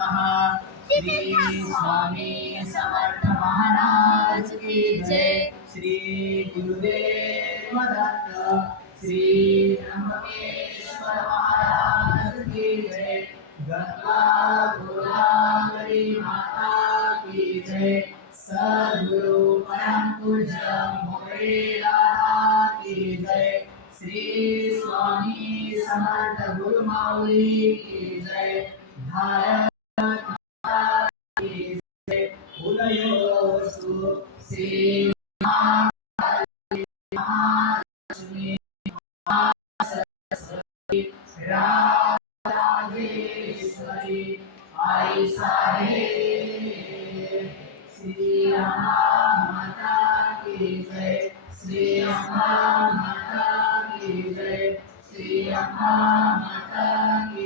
नमः। श्री स्वामी समर्थ महाराज की जय। श्री गुरुदेव दत्त श्री त्र्यंबकेश्वर महाराज की जय। गंगा गोदावरी माता की जय। सद्गुरु परम पूज्य मोरे दादा की जय। श्री स्वामी समर्थ गुरु माऊली की जय। भारत माता की जय। उदयोस्तु श्री महालक्ष्मी सरस्वती राजेश्वरी आई साहेब। श्री अम्बा माता की जय। श्री अम्बा माता की जय। श्री अम्बा माता की